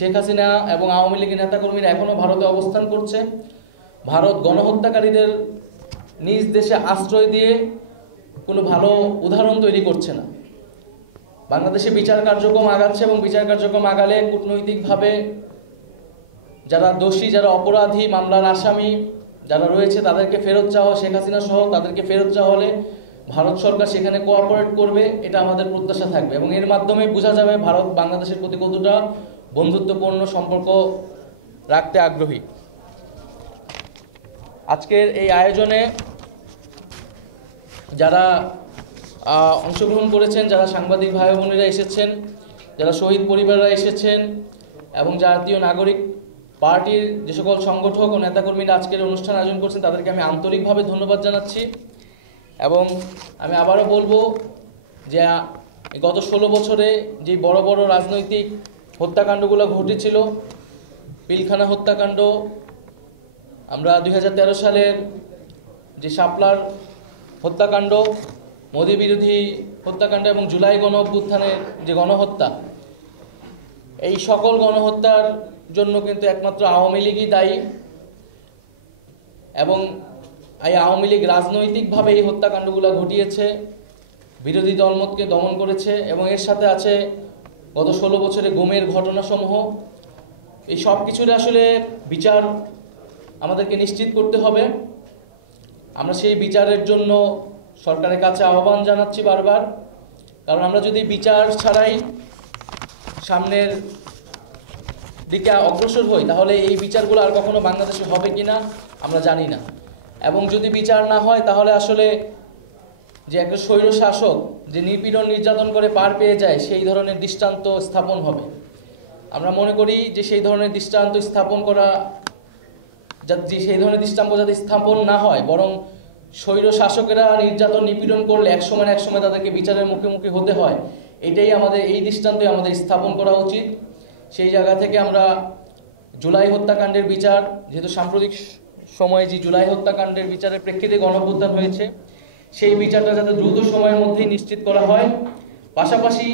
শেখ হাসিনা এবং আওয়ামী লীগের নেতাকর্মীরা এখনও ভারতে অবস্থান করছে। ভারত গণহত্যাকারীদের নিজ দেশে আশ্রয় দিয়ে কোনো ভালো উদাহরণ তৈরি করছে না। বাংলাদেশে বিচার কার্যক্রম আগাচ্ছে এবং বিচার কার্যক্রম আগালে কূটনৈতিকভাবে যারা দোষী, যারা অপরাধী, মামলার আসামি যারা রয়েছে তাদেরকে ফেরত চাওয়া, শেখ হাসিনা সহ তাদেরকে ফেরত চাওয়া হলে ভারত সরকার সেখানে কোঅপারেট করবে, এটা আমাদের প্রত্যাশা থাকবে এবং এর মাধ্যমে বোঝা যাবে ভারত বাংলাদেশের প্রতি কতটা বন্ধুত্বপূর্ণ সম্পর্ক রাখতে আগ্রহী। আজকের এই আয়োজনে যারা অংশগ্রহণ করেছেন, যারা সাংবাদিক ভাই বোনেরা এসেছেন, যারা শহীদ পরিবাররা এসেছেন এবং জাতীয় নাগরিক পার্টির যে সকল সংগঠক ও নেতাকর্মীরা আজকের অনুষ্ঠান আয়োজন করছেন তাদেরকে আমি আন্তরিকভাবে ধন্যবাদ জানাচ্ছি। এবং আমি আবারও বলবো যে গত 16 বছরে যে বড় বড় রাজনৈতিক হত্যাকাণ্ডগুলো ঘটেছিল, পিলখানা হত্যাকাণ্ড, আমরা 2013 সালের যে শাপলার হত্যাকাণ্ড, মোদী বিরোধী হত্যাকাণ্ড এবং জুলাই গণ অভ্যুত্থানের যে গণহত্যা, এই সকল গণহত্যার জন্য কিন্তু একমাত্র আওয়ামী লীগই দায়ী এবং এই আওয়ামী লীগ রাজনৈতিকভাবে এই হত্যাকাণ্ডগুলো ঘটিয়েছে, বিরোধী দলমতকে দমন করেছে এবং এর সাথে আছে গত 16 বছরে গুমের ঘটনাসমূহ। এই সব কিছুর আসলে বিচার আমাদেরকে নিশ্চিত করতে হবে। আমরা সেই বিচারের জন্য সরকারের কাছে আহ্বান জানাচ্ছি বারবার, কারণ আমরা যদি বিচার ছাড়াই সামনের দিকে অগ্রসর হই তাহলে এই বিচারগুলো আর কখনো বাংলাদেশে হবে কিনা আমরা জানি না। এবং যদি বিচার না হয় তাহলে আসলে যে একটা স্বৈর শাসক যে নিপীড়ন নির্যাতন করে পার পেয়ে যায় সেই ধরনের দৃষ্টান্ত স্থাপন হবে। আমরা মনে করি যে সেই ধরনের দৃষ্টান্ত স্থাপন করা সেই ধরনের দৃষ্টান্ত যাতে স্থাপন না হয়, বরং স্বৈর শাসকেরা নির্যাতন নিপীড়ন করলে একসময় না একসময় তাদেরকে বিচারের মুখোমুখি হতে হয়, এটাই আমাদের, এই দৃষ্টান্তই আমাদের স্থাপন করা উচিত। সেই জায়গা থেকে আমরা জুলাই হত্যাকাণ্ডের বিচার, যেহেতু সাম্প্রতিক সময়ে যে জুলাই হত্যাকাণ্ডের বিচারের প্রেক্ষিতে গণঅভ্যুত্থান হয়েছে, সেই বিচারটা যাতে দ্রুত সময়ের মধ্যেই নিশ্চিত করা হয়। পাশাপাশি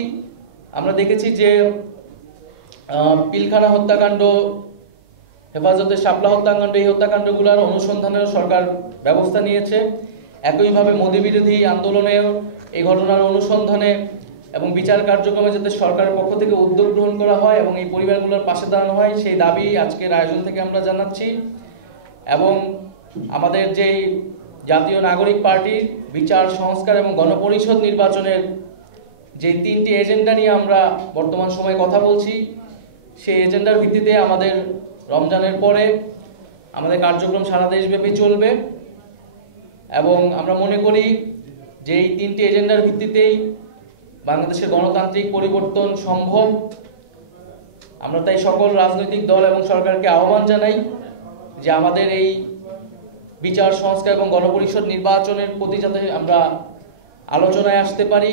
আমরা দেখেছি যে পিলখানা হত্যাকাণ্ড, হেফাজতে শাপলা হত্যাকাণ্ড, এই হত্যাকাণ্ডগুলোর অনুসন্ধানেও সরকার ব্যবস্থা নিয়েছে। একইভাবে মোদী বিরোধী আন্দোলনেও এই ঘটনার অনুসন্ধানে এবং বিচার কার্যক্রমে যাতে সরকারের পক্ষ থেকে উদ্যোগ গ্রহণ করা হয় এবং এই পরিবারগুলোর পাশে দাঁড়ানো হয়, সেই দাবি আজকের আয়োজন থেকে আমরা জানাচ্ছি। এবং আমাদের যেই জাতীয় নাগরিক পার্টির বিচার সংস্কার এবং গণপরিষদ নির্বাচনের যে 3টি এজেন্ডা নিয়ে আমরা বর্তমান সময়ে কথা বলছি, সেই এজেন্ডার ভিত্তিতে আমাদের রমজানের পরে আমাদের কার্যক্রম সারা দেশব্যাপী চলবে এবং আমরা মনে করি যে এই 3টি এজেন্ডার ভিত্তিতেই বাংলাদেশের গণতান্ত্রিক পরিবর্তন সম্ভব। আমরা তাই সকল রাজনৈতিক দল এবং সরকারকে আহ্বান জানাই যে আমাদের এই বিচার সংস্কার এবং গণপরিষদ নির্বাচনের প্রতি যাতে আমরা আলোচনায় আসতে পারি